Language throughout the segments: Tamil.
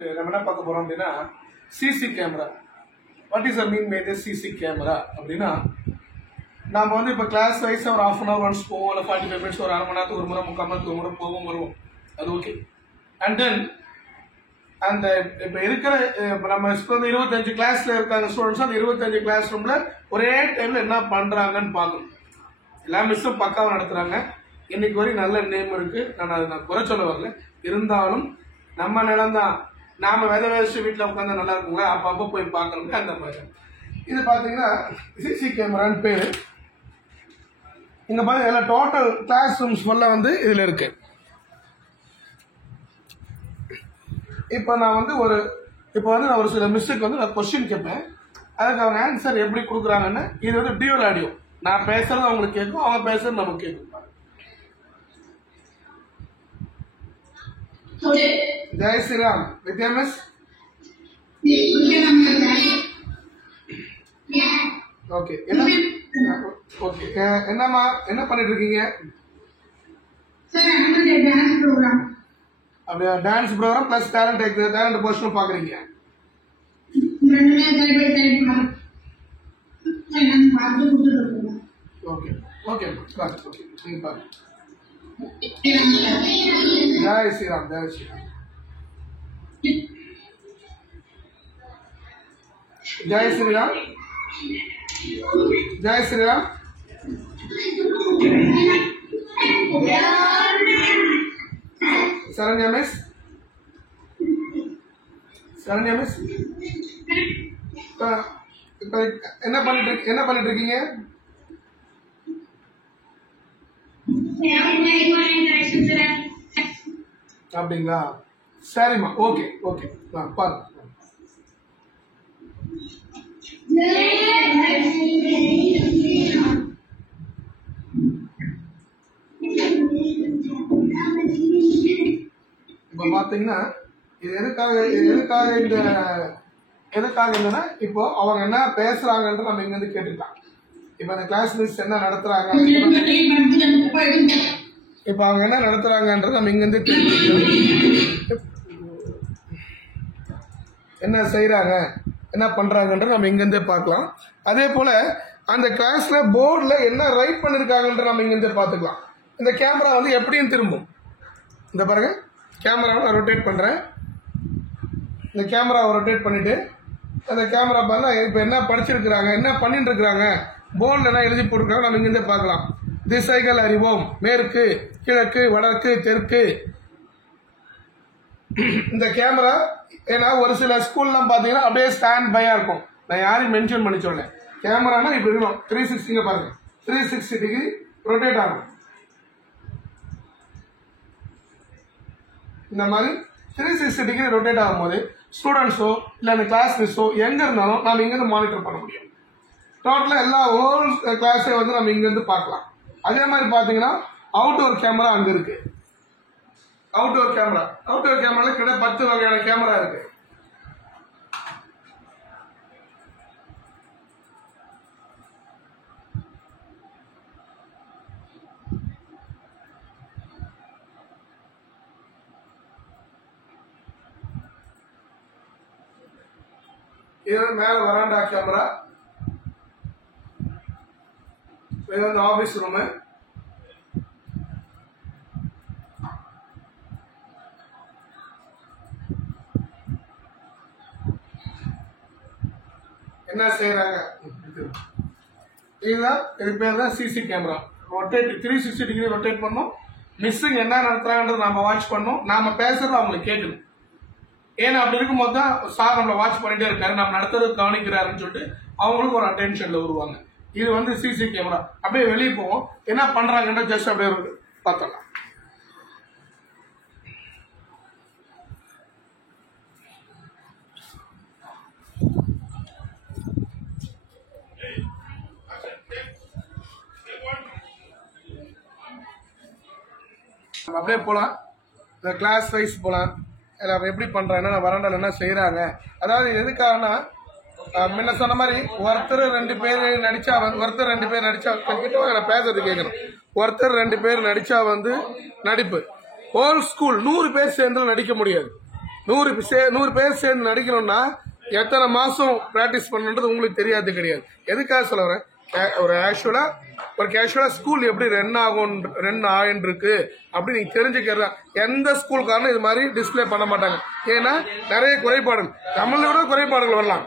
நம்ம என்ன பார்க்க போறோம் அப்படின்னா CC camera. What is mean by this CC camera அப்படின்னா, நாம் வந்து இப்போ கிளாஸ் வைஸ் ஒரு ½ அன் ஹவர் ஒன்ஸ் போவோம், இல்லை 45 மினிட்ஸ் ஒரு அரை மணி நேரத்துக்கு ஒரு முறை, 3/4 மணி நேரத்துக்கு ஒரு முறை போவோம் வருவோம், அது ஓகே. அண்ட் தென் அந்த இப்போ இருக்கிற நம்ம வந்து 25 கிளாஸ்ல இருக்காங்க ஸ்டூடெண்ட்ஸ், அந்த 25 கிளாஸ் ரூம்ல ஒரே டைம்ல என்ன பண்றாங்கன்னு பார்க்கணும். எல்லா மிஸ்ஸும் பக்காவாக நடத்துறாங்க. இன்னைக்கு வரைக்கும் நல்ல நேம் இருக்கு. நான் குறை சொல்ல வரல, இருந்தாலும் நம்ம நிலம் தான். நாம வேதவேஸ்ட் வீட்டில் உட்காந்து நல்லா இருக்குங்களா, அப்பப்போ போய் பார்க்கணும். அந்த மாதிரி இது பார்த்தீங்கன்னா சிசி கேமரான்னு பேரு. இங்க பாருங்க, எல்லாம் டோட்டல் கிளாஸ் ரூம்ஸ் ஃபுல்லாக வந்து இதில் இருக்கு. இப்போ நான் வந்து நான் ஒரு சில மிஸ்ஸுக்கு வந்து நான் கொஸ்டின் கேட்பேன், அதுக்கு அவங்க ஆன்சர் எப்படி கொடுக்குறாங்கன்னு. இது வந்து டியூவல் ஆடியோ, நான் பேசுறது அவங்களுக்கு கேட்கும், அவங்க பேசுறது நமக்கு கேட்கும். ஜெய் Shriram. Vidya miss, okay. Okay, என்னம்மா என்ன பண்ணிட்டு இருக்கீங்க? அப்படியா, dance programme plus talent portion பாக்குறீங்க. ஓகே ஓகே ஓகே, நீங்க பாருங்க. ஜெய் ஸ்ரீராம், ஜெய் ஸ்ரீராம், ஜெய் ஸ்ரீராம், ஜெய் ஸ்ரீராம். சரண்யா மிஸ், சரண்யா மிஸ், இப்ப என்ன பண்ணிட்டு இருக்கீங்க? அப்படிங்களா, சரிம்மா, ஓகே ஓகே, பாருங்க. இப்ப பாத்தீங்கன்னா இது எதுக்காக என்னன்னா, இப்போ அவங்க என்ன பேசுறாங்கன்ற நம்ம இங்க இருந்து கேட்டுக்கலாம். இப்ப அந்த கிளாஸ் மிஸ் என்ன நடத்துறாங்க, இப்ப அவங்க என்ன நடத்துறாங்கன்றது நம்ம இங்க இருந்து என்ன செய்யறாங்க, என்ன பண்றாங்கன்ற நம்ம இங்க இருந்தே பார்க்கலாம். அதே போல அந்த கிளாஸ்ல போர்டுல என்ன ரைட் பண்ணிருக்காங்கன்ற நம்ம இங்க இருந்தே பார்த்துக்கலாம். இந்த கேமரா வந்து எப்படியும் திரும்பும். இந்த பாருங்க, கேமராவை நான் ரொட்டேட் பண்றேன். இந்த கேமராவை ரொட்டேட் பண்ணிட்டு அந்த கேமரா பாருங்க, இப்ப என்ன படிச்சிருக்கிறாங்க, என்ன பண்ணிட்டு இருக்கிறாங்க, போர்டில் என்ன எழுதி போட்டிருக்காங்க நம்ம இங்கிருந்தே பார்க்கலாம். திசைகள் அறிவோம், மேற்கு, கிழக்கு, வடக்கு, தெற்கு. இந்த கேமரா ஏன்னா ஒரு சில ஸ்கூல்லாம் பாத்தீங்கன்னா அப்படியே ஸ்டாண்ட் பையா இருக்கும். நான் யாரையும் மென்ஷன் பண்ணி சொல்றேன். கேமரானா இப்படி இருக்கணும், 360 பாருங்க, 360 டிகிரி ரொட்டேட் ஆகும். இந்த மாதிரி 360 டிகிரி ரொட்டேட் ஆகும்போது ஸ்டூடெண்ட்ஸோ இல்லை அந்த கிளாஸ் மிஸ்ஸோ எங்க இருந்தாலும் நாம இங்கிருந்து மானிட்டர் பண்ண முடியும். டோட்டலா எல்லா ஹோல் கிளாஸை வந்து நம்ம இங்கிருந்து பார்க்கலாம். அதே மாதிரி பாத்தீங்கன்னா அவுட்டோர் கேமரா அங்க இருக்கு. அவுட்டோர் கேமரால கிட்ட 10 வகையான கேமரா இருக்கு. இது மேல வராண்டா கேமரா, இது வந்து ஆபீஸ் ரூம். என்ன செய்யறாங்க, இது பேர் தான் CC camera. Rotate 360 degree rotate பண்ணும். மிஸ்ஸிங் என்ன நடத்துறாங்கன்றது நாம வாட்ச் பண்ணணும், நாம பேசுறது அவங்களுக்கு கேட்கணும். ஏன்னா அப்படி இருக்கும்போது தான் சார் நம்மளை வாட்ச் பண்ணிட்டே இருக்காரு, நம்ம நடத்துறது கவனிக்கிறாருன்னு சொல்லிட்டு அவங்களுக்கு ஒரு அட்டென்ஷன்ல வருவாங்க. இது வந்து சிசி கேமரா. அப்படியே வெளியே போவோம், என்ன பண்றாங்கன்ற ஜஸ்ட் அப்படியே பார்த்தலாம். அப்படியே போலாம், கிளாஸ் வைஸ் போலாம். எப்படி பண்றாங்கன்னா வராண்டால என்ன செய்யறாங்க, அதாவது எதுக்காகனா முன்ன சொன்ன மாதிரி ஒருத்தர் 2 பேர் நடிச்சா கிட்ட பேசுறது கேட்கணும். ஒருத்தர் 2 பேர் நடிச்சா வந்து நடிப்பு. ஹோல் ஸ்கூல் 100 பேர் சேர்ந்து நடிக்க முடியாது. 100 பேர் சேர்ந்து நடிக்கணும்னா எத்தனை மாசம் பிராக்டிஸ் பண்ணணுன்றது உங்களுக்கு தெரியாது கிடையாது. எதுக்காக சொல்ல வரேன், ஒரு கேஷுவலா ஸ்கூல் எப்படி ரன் ஆகின்னு இருக்கு அப்படி நீங்க தெரிஞ்சுக்கிற எந்த ஸ்கூலுக்காரனும் இது மாதிரி டிஸ்பிளே பண்ண மாட்டாங்க. ஏன்னா நிறைய குறைபாடுகள், தமிழோட குறைபாடுகள் வரலாம்,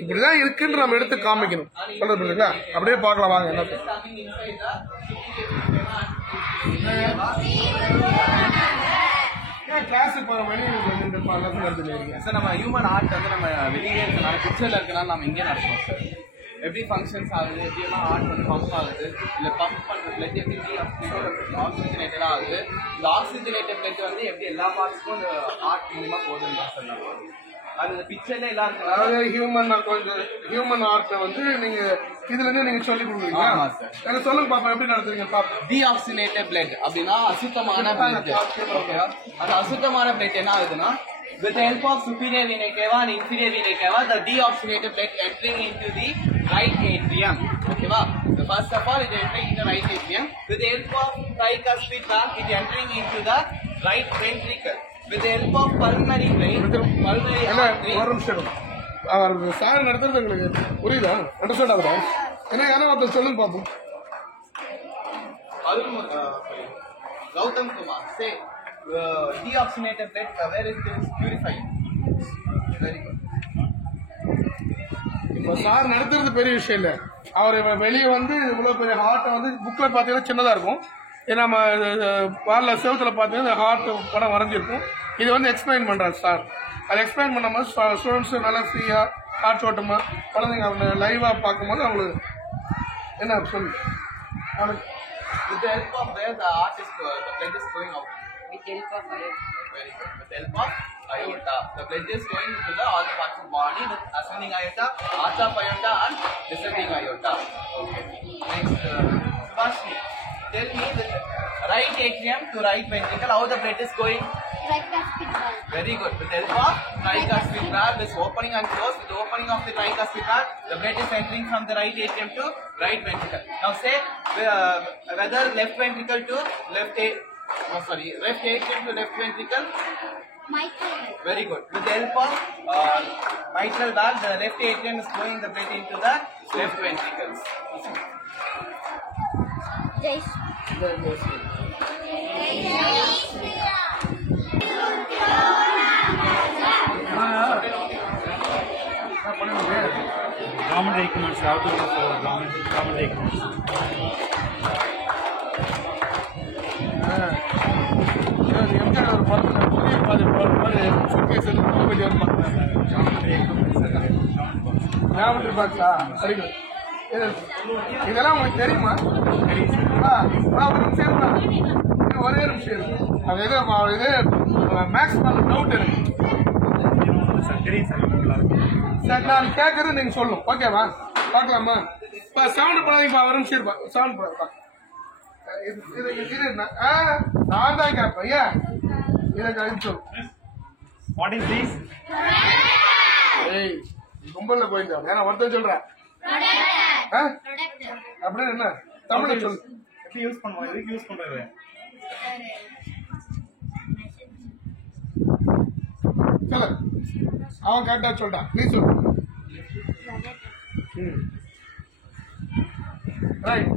இப்படிதான் இருக்குன்னு நம்ம எடுத்து காமிக்கணும். சொல்றது புரியுதுங்களா? அப்படியே பார்க்கலாம் வாங்க. என்ன கிளாஸுக்கு போகிற மணி சார் நம்ம ஹியூமன் ஆர்ட் வந்து நம்ம வெளியே இருக்கனால பிக்சரில் இருக்கனால நம்ம இங்கே நடத்துவோம் சார். எப்படி ஃபங்க்ஷன்ஸ் ஆகுது, எப்படியெல்லாம் ஆர்ட் வந்து பம்ப் ஆகுது, இல்லை பம்ப் பண்ணுற பிளட் எப்படி ஆக்சிஜனேட்டடாக ஆகுது, இந்த ஆக்சிஜனேட்டட் பிளட் வந்து எப்படி எல்லா பார்ட்ஸ்க்கும் இந்த ஆர்ட் மூலியமாக போகுதுன்னு தான் சார். அது பிக்சர்ல எல்லாம் அதாவது ஹியூமன் ஆர்ட்டை வந்து நீங்க இதுல இருந்து நீங்க சொல்லி கொடுக்குறீங்க. எனக்கு சொல்லுங்க பாப்பா, எப்படி நடத்துறீங்க பாப்பா? டீஆக்சிஜனேட்டட் பிளட் அப்படின்னா அசுத்தமான பிளட். அந்த அசுத்தமான பிளட் என்ன ஆகுதுன்னா, with the help of superior vena cava and inferior vena cava, the deoxygenated blood entering into the right atrium. Okay, so first of all, it is entering into the right atrium. With the help of tricuspid valve, it is entering into the right ventricle. With the help of pulmonary vein, pulmonary artery. Sir நடத்துறது உங்களுக்கு புரியுதா? அண்டர்ஸ்டாண்ட் ஆகுதா? ஏன்னா யாரும் ஒருத்தர் சொல்லுங்க பாப்போம். Gautam Kumar, say deoxygenated blood, where is this purified? Very good. இப்போ சார் நடத்துறது பெரிய விஷயம் இல்லை. அவர் வெளியே வந்து இவ்வளவு பெரிய ஹார்ட்டை வந்து புக்கில் பார்த்தீங்கன்னா சின்னதாக இருக்கும். ஏன்னா நம்ம வாரில் செவத்தில் பார்த்தீங்கன்னா ஹார்ட் படம் வரைஞ்சிருக்கும். இது வந்து எக்ஸ்பிளைன் பண்ணுறாரு சார். அதை எக்ஸ்பிளைன் பண்ணும்போது ஸ்டூடெண்ட்ஸு நல்லா ஃப்ரீயாக காற்றோட்டமாக குழந்தைங்க அவங்க லைவாக பார்க்கும்போது அவங்களுக்கு என்ன சொல்லு. With the help of where the blood is going out. With the help of very good. With the help of aorta, the blood is going into all the parts of the body with ascending aorta, arch of aorta, and descending aorta. Okay. Next, Subhashini, tell me the right atrium to right ventricle, how the blood is going? Tricuspid valve. Very good. With the help of tricuspid valve is opening and close. With the opening of the tricuspid valve, the blood is entering from the right atrium to right ventricle. Now say whether left ventricle to left atrium to left ventricle. Mitral valve. Very good. With the help of mitral valve, the left atrium is flowing the blood into the left ventricles. Jai Shri. Government recommends how to use government recommends. ஒரு படத்துல புதிய பாதை போற மாதிரி சுட்கேஸ் எடுத்து வெளியே ஞாபகம் பாக்ஸா? சரி, இதெல்லாம் உங்களுக்கு தெரியுமா? ஒரு நிமிஷம் ஒரே நிமிஷம் இருக்கு. அது இது மேக்ஸ் பண்ண டவுட் இருக்கு சார். நான் கேட்கறது நீங்க சொல்லணும். ஓகேவா? பார்க்கலாமா? இப்போ சவுண்ட் பண்ணாதீங்க. ஒரு நிமிஷம் இருப்பா. சவுண்ட் பண்ண நான் தான் கேட்பேன். ஏன் இதை கழிச்சு What is this? ஏய் கும்பல்ல போயிருந்தா நான் ஒருத்தன் சொல்றேன். அப்படின்னு என்ன தமிழ்ல சொல்லு. எப்படி யூஸ் பண்ணுவோம்? எதுக்கு யூஸ் பண்றது? சொல்லு. அவன் கேட்டா சொல்றான், நீ சொல்லு. ரைட்.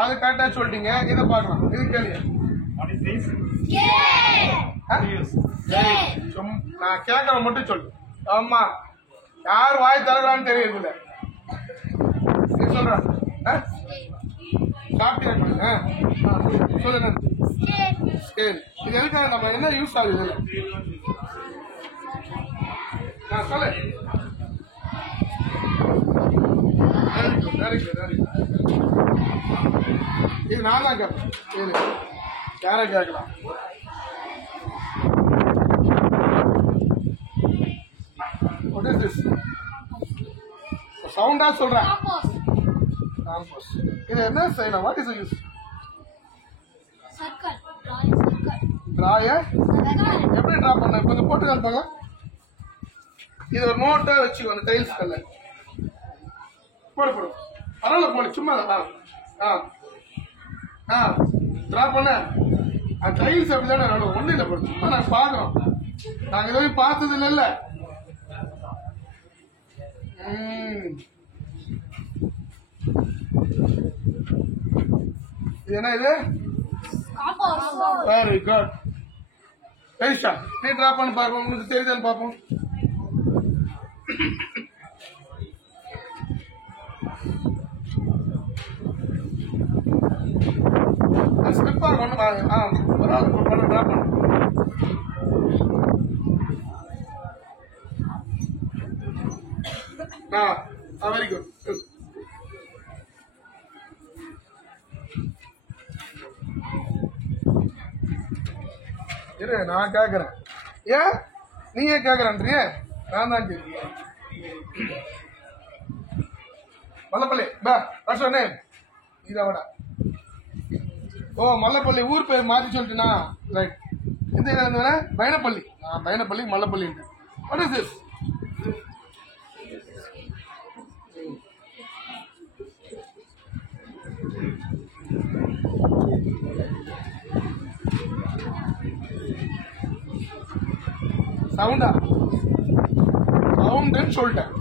அது கரெக்டா சொல்லிட்டீங்க. இதை பார்க்கலாம். இது கேளுங்க. What is this? நான் கேட்கற மட்டும் சொல்லு. ஆமா, யார் வாய் தரலான்னு தெரியல. நீ சொல்ற சாப்பிட்டீங்க சொல்லு. ஸ்கேல் இது எதுக்காக நம்ம என்ன யூஸ் ஆகுது? நான் சொல்லு. இது நான் தான் கேட்பேன். யாரை கேட்கலாம்? What is this? சவுண்டா சொல்றேன். இது என்ன செய்யணும்? What is use? Circle. Drawing circle. டிராய எப்படி டிரா பண்ண? கொஞ்சம் போட்டு காமிப்பாங்க. இது ஒரு நோட்டா வச்சுக்கோ. அந்த டைல்ஸ் கல்ல போடு. பரவாயில்ல போடு. சும்மா டிரா பண்ண டைல்ஸ் அப்படிதானே நடுவோம். ஒண்ணு இல்லை பொறுத்து நாங்க பாக்குறோம். நாங்க எதுவும் பார்த்தது இல்ல. இது என்ன இது? Very good. Very star. நீ டிரா பண்ணி பார்ப்போம். உங்களுக்கு தெரியுதான்னு பார்ப்போம். ஸ்லிப்பா கொண்டு பாருங்க. பண்ண டிரா பண்ண. Very good. இரு நான் கேக்குறேன். ஏன் நீங்க கேக்குறேன்றிய? நான் தான் கேட்கிறேன். Mallappally what's your name? இதோட ஓ மல்லப்பள்ளி ஊர் பேர் மாற்றி சொல்லிட்டுனா ரைட். இந்த இதில் Payanapalli. Payanapalli Mallappally. What is this? சவுண்டா? சவுண்டுன்னு சொல்லிட்டேன்.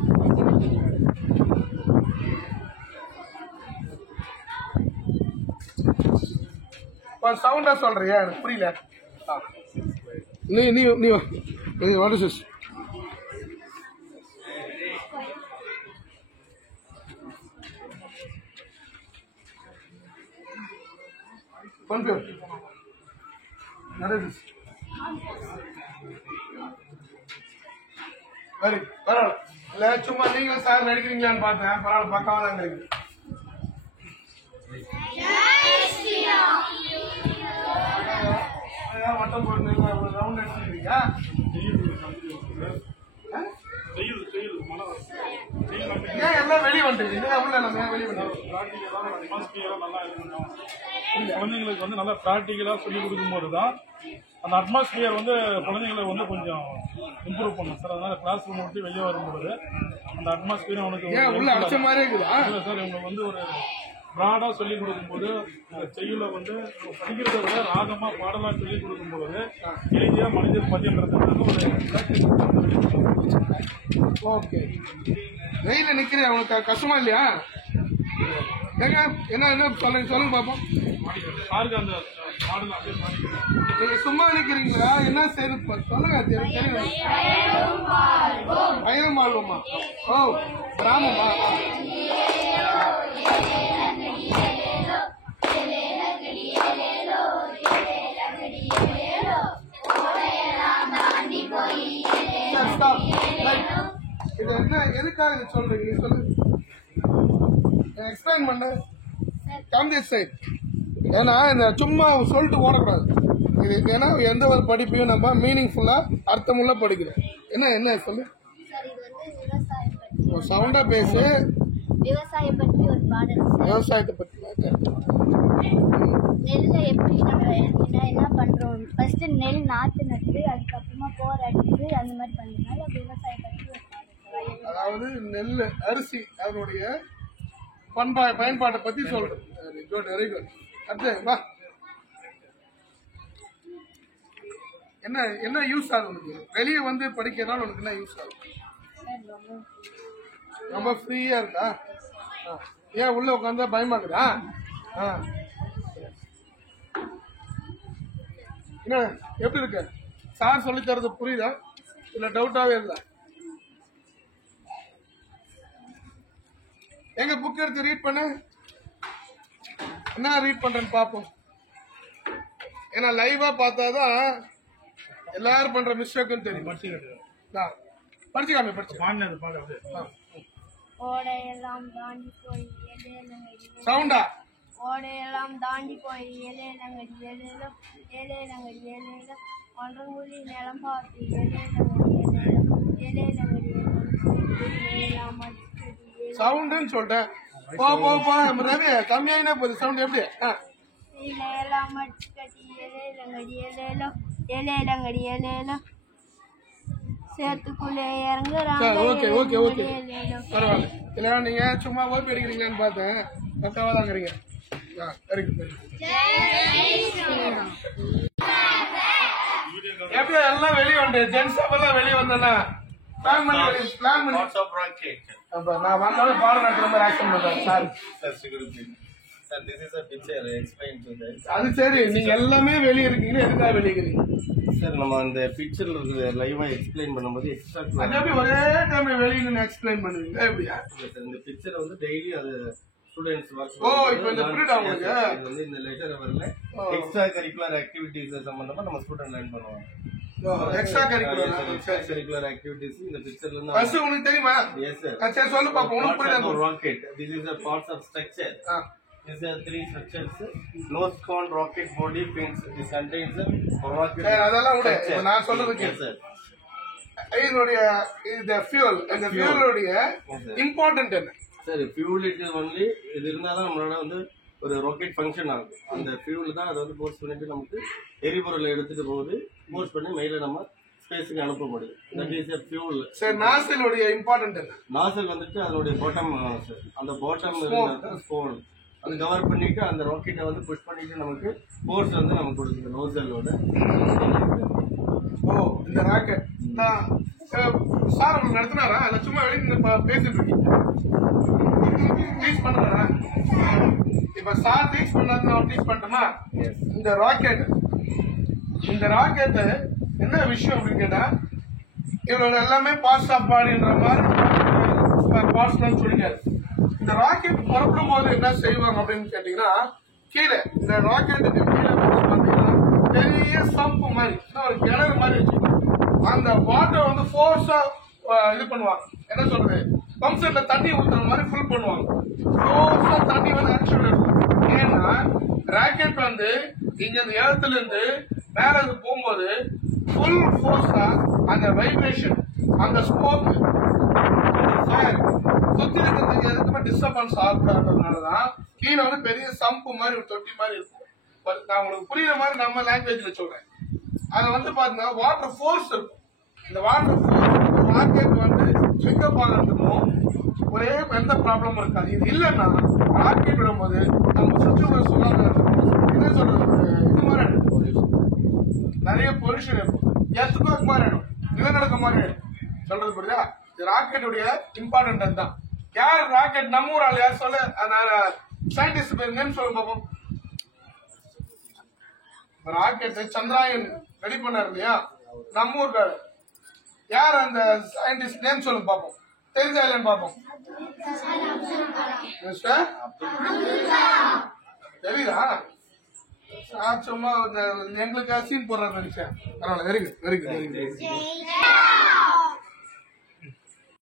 சவுண்டா சொல்றியா? எனக்கு புரியல. நீ நீ நீ what is this? Computer. What is this? Very பரவாயில்ல. இல்ல சும்மா நீங்களும் சார் நடிக்கிறீங்களான்னு பார்த்தேன். பரவாயில்ல, பக்காவா தான் இருக்கு. வட்டம் போட்டு ரவுண்ட் அடிச்சிருக்கீங்க. ஏன் எல்லாம் வெளியே வந்துருக்கீங்க? வெளியே வந்து குழந்தைங்களுக்கு வந்து நல்லா பிராக்டிக்கலா சொல்லி கொடுக்கும் போதுதான் அந்த அட்மாஸ்பியர் வந்து குழந்தைங்களை வந்து கொஞ்சம் இம்ப்ரூவ் பண்ணும் சார். அதனால கிளாஸ் ரூம் விட்டு வெளியே வரும்போது அந்த அட்மாஸ்பியர் அவனுக்கு உள்ள அடிச்ச மாதிரி இருக்குதா? இல்லை சார், இவங்க வந்து ஒரு ப்ராடா சொல்லிக் கொடுக்கும்போது இந்த செய்யுள வந்து படிக்கிறத விட ராகமா பாடலா சொல்லிக் கொடுக்கும் பொழுது ஈஸியா மனிதர் பதின்றதுக்காக ஒரு ஓகே. வெயில நிக்கிறேன். அவனுக்கு கஷ்டமா இல்லையா? ஏங்க என்ன என்ன சொல்லுங்க பாப்போம். சாருக்கு அந்த பாடல் அப்படியே பாடிக்கிறேன். நீங்க சும்மா நிக்கிறீங்களா? என்ன செய்து சொல்லுங்க. தெரியும். பயம் வாழ்வோமா? ஓ கிராமமா? இது என்ன எதுக்காக இது சொல்றீங்க? சொல்லு, எக்ஸ்பிளைன் பண்ண. Come this side. ஏன்னா இந்த சும்மா சொல்லிட்டு ஓடக்கூடாது. இது ஏன்னா எந்த ஒரு படிப்பையும் நம்ம மீனிங்ஃபுல்லா அர்த்தமுள்ள படிக்கிறோம். என்ன என்ன சொல்லு. சவுண்டா பேசு. விவசாயம் பற்றி ஒரு பாடல். விவசாயத்தை பற்றி நெல்லை எப்படி நம்ம என்ன பண்றோம்? ஃபர்ஸ்ட் நெல் நாத்து நட்டு அதுக்கப்புறமா போர் அடிச்சு அந்த மாதிரி பண்ணதுனால விவசாயம் பற்றி ஒரு பாடல். அதாவது நெல் அரிசி அதனுடைய பயன்பாட்டை பத்தி சொல்றேன். Very good, very good. அடுத்து வா. என்ன என்ன யூஸ் ஆகுது உனக்கு? வெளியே வந்து படிக்கிறதுனால உனக்கு என்ன யூஸ் ஆகுது? ரொம்ப ஃப்ரீயா இருக்கா? ஏன் உள்ள உட்காந்தா பயமா இருக்குதா? என்ன எப்படி இருக்கு? சார் சொல்லி தரது புரியுதா? இல்ல டவுட்டாவே இல்ல? எங்க புக் எடுத்து ரீட் பண்ணு. என்ன ரீட் பண்றேன்னு பாப்போம். ஏன்னா லைவா பார்த்தாதான் எல்லாரும் பண்ற மிஸ்டேக்கும் தெரியும். படிச்சுக்காம படிச்சு ஓடையெல்லாம் தாண்டி போய் சவுண்டா. ஓடையெல்லாம் தாண்டி போய் ஏலேலங்கடி ஏலேலோ ஏலேலங்கடி ஏலேலோ ஒன்றங்குழி நிலம் பார்த்து ஏலேலங்கடி ஏலேலங்கடி சவுண்டுன்னு சொல்லிட்டேன். போ போ போ ரவி கம்மியாயினா போகுது சவுண்ட். எப்படி ஏலேலாம் மடிச்சு கட்டி ஏலேலங்கடி ஏலேலோ ஏலேலங்கடி ஏலேலோ சேர்த்துக்குள்ளே இறங்குறாங்க. ஓகே ஓகே ஓகே பரவாயில்ல. இல்லையா நீங்க சும்மா ஓப்பி அடிக்கிறீங்களான்னு பார்த்தேன். பக்காவா தாங்கிறீங்க. Very good very good. எப்படியா எல்லாம் வெளியே வந்து ஜென்ஸ் எல்லாம் வெளியே வந்தேன்னா பிளான் பண்ணி அப்ப நான் வந்தாலும் பாடம் நடத்துற மாதிரி ஆக்ஷன் பண்றேன் sir. Sir, this is a picture. Explain to that. அது சரி, நீங்க எல்லாமே வெளியே இருக்கீங்க, எதுக்காக வெளியே இருக்கீங்க? சார் நம்ம அந்த பிக்சர்ல இருக்கிற லைவா எக்ஸ்பிளைன் பண்ணும்போது எக்ஸ்ட்ரா அது எப்படி ஒரே டைம் வெளியே நின்று எக்ஸ்பிளைன் பண்ணுவீங்க எப்படியா? இந்த பிக்சரை வந்து டெய்லி அது ஸ்டூடெண்ட்ஸ் ஒர்க். ஓ இப்போ இந்த பீரியட் அவங்களுக்கு இது வந்து இந்த லெட்டர் வரல எக்ஸ்ட்ரா கரிக்குலர் ஆக்டிவிட்டீஸ் சம்பந்தமா நம்ம ஸ்டூடெண்ட் லேர்ன் பண்ணுவாங்க. எக்ஸ்ட்ரா கரிக்குலர் ஆக்டிவிட்டீஸ் இந்த பிக்சர்ல இருந்து பஸ் உங்களுக்கு தெரியுமா? Yes sir. சரி சொல்லு பாப்போம். உங்களுக்கு புரியுதா? Rocket. This is a parts of structure. These are three structures. Nose cone, rocket body, fins. This contains a rocket. சரி அதெல்லாம் விடு. இப்போ நான் சொல்றதுக்கு Yes sir. இதனுடைய இந்த ஃபியூல், இந்த ஃபியூலுடைய இம்பார்ட்டன்ட் என்ன? Sir fuel it is only இது இருந்தாதான் நம்மளோட வந்து ஒரு ராக்கெட் ஃபங்க்ஷன் ஆகும். அந்த ஃபியூல் தான் அதை வந்து போர்ஸ் பண்ணிட்டு நமக்கு எரிபொருளை எடுத்துட்டு போகுது, போர்ஸ் பண்ணி மேல நம்ம ஸ்பேஸுக்கு அனுப்பப்படுது. That is a fuel. சரி நாசிலுடைய இம்பார்ட்டன்ட் என்ன? நாசல் வந்துட்டு அதனுடைய பாட்டம் சார். அந்த பாட்டம் இருந்தால் ஸ்போன் அது கவர் பண்ணிட்டு அந்த ராக்கெட்டை வந்து புஷ் பண்ணிட்டு நமக்கு போர்ஸ் வந்து நமக்கு கொடுக்குது நோசலோட. ஓ இந்த ராக்கெட் நான் சார் உங்களுக்கு நடத்தினாரா? அதை சும்மா வெளியே பேசிட்டு இருக்கீங்க. டீச் பண்ணுறா? இப்ப சார் டீச் பண்ணாது நான் டீச் பண்ணிட்டோமா? இந்த ராக்கெட்டு என்ன விஷயம் அப்படின்னு கேட்டா இவரோட எல்லாமே பார்ட்ஸ் ஆஃப் பாடின்ற மாதிரி பார்ட்ஸ் சொல்லிட்டாரு. இந்த ராக்கெட் புறப்படும் போது என்ன செய்வாங்க அப்படின்னு கேட்டீங்கன்னா கீழே இந்த ராக்கெட்டுக்கு கீழே பாத்தீங்கன்னா பெரிய சம்பு மாதிரி ஒரு கிணறு மாதிரி வச்சுக்கோங்க. அந்த வாட்டர் வந்து ஃபோர்ஸா இது பண்ணுவாங்க. என்ன சொல்றது, பம்ப் செட்ல தண்ணி ஊத்துற மாதிரி ஃபுல் பண்ணுவாங்க. ஃபோர்ஸா தண்ணி வந்து ஆக்சுவலா இருக்கும். ஏன்னா ராக்கெட் வந்து இங்க இந்த இடத்துல இருந்து மேல போகும்போது ஃபுல் ஃபோர்ஸா அந்த வைப்ரேஷன் அந்த ஸ்மோக் சுத்தி இருக்கிறதுக்கு எதுக்குமே டிஸ்டர்பன்ஸ் ஆகக்கூடாதுனாலதான் கீழே வந்து பெரிய சம்பு மாதிரி ஒரு தொட்டி மாதிரி இருக்கும். நான் உங்களுக்கு புரியுற மாதிரி நம்ம லாங்குவேஜ்ல சொல்றேன். அது வந்து பாத்தீங்கன்னா வாட்டர் ஃபோர்ஸ் இருக்கும். இந்த வாட்டர் ஃபோர்ஸ் ராக்கெட் வந்து பிக்கப் ஆகிறதுக்கும் ஒரே எந்த ப்ராப்ளமும் இருக்காது. இது இல்லைன்னா ராக்கெட் விடும்போது நம்ம சுற்றுப்புற சொல்லாத என்ன சொல்றது இது மாதிரி நிறைய பொல்யூஷன் இருக்கும். ஏத்துக்கும் மாதிரி ஆயிடும், நிலநடுக்க மாதிரி ஆயிடும். சொல்றது புரியுதா? இது ராக்கெட்டுடைய இம்பார்ட்டன்ட் தான். யார் ராக்கெட் நம்ம ஊர் ஆள் யார் சொல்ல சயின்டிஸ்ட் பேர் நேம் சொல்ல பார்ப்போம். ராக்கெட் சந்திராயன் ரெடி பண்ணார் இல்லையா நம்ம ஊருக்காரு. யார் அந்த சயின்டிஸ்ட் நேம் சொல்லுங்க பார்ப்போம். தெரிஞ்சா இல்லைன்னு பார்ப்போம். தெரியுதா? சும்மா எங்களுக்கு சீன் போடுற நினைச்சேன். பரவாயில்ல. Very good very good very good.